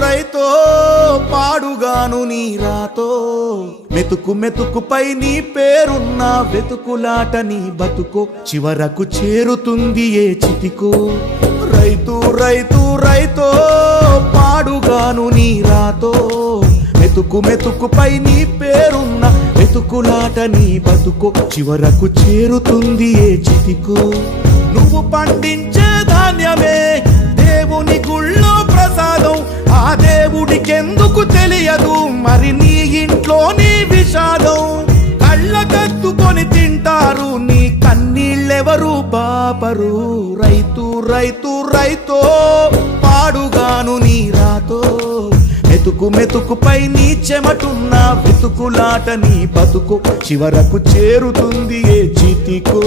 రైతో పాడుగాను నీ రాతో మెతుకు మెతుకుపై నీ పేరున్న వెతుకులాట నీ బతుకో చివరకు చేరుతుంది ఏ చితికో రైతు రైతు రైతో పాడుగాను నీ రాతో మెతుకు మెతుకుపై నీ పేరున్న వెతుకులాట నీ బతుకో చివరకు చేరుతుంది ఏ చితికో నువ్వు పండించే ధాన్యమే దేవుని గుళ్ళో ప్రసాదం ఆ దేవుడికెందుకు తెలియదు మరి నీ ఇంట్లో నీ విషాదం కళ్ళకత్తుకొని తింటారు నీ కన్నీళ్ళెవరు పాపరు రైతు రైతు రైతో పాడుగాను నీ రాతో మెతుకు మెతుకుపై నీ చెమటున్న వెతుకులాట నీ బతుకు చివరకు చేరుతుంది ఏ చితికో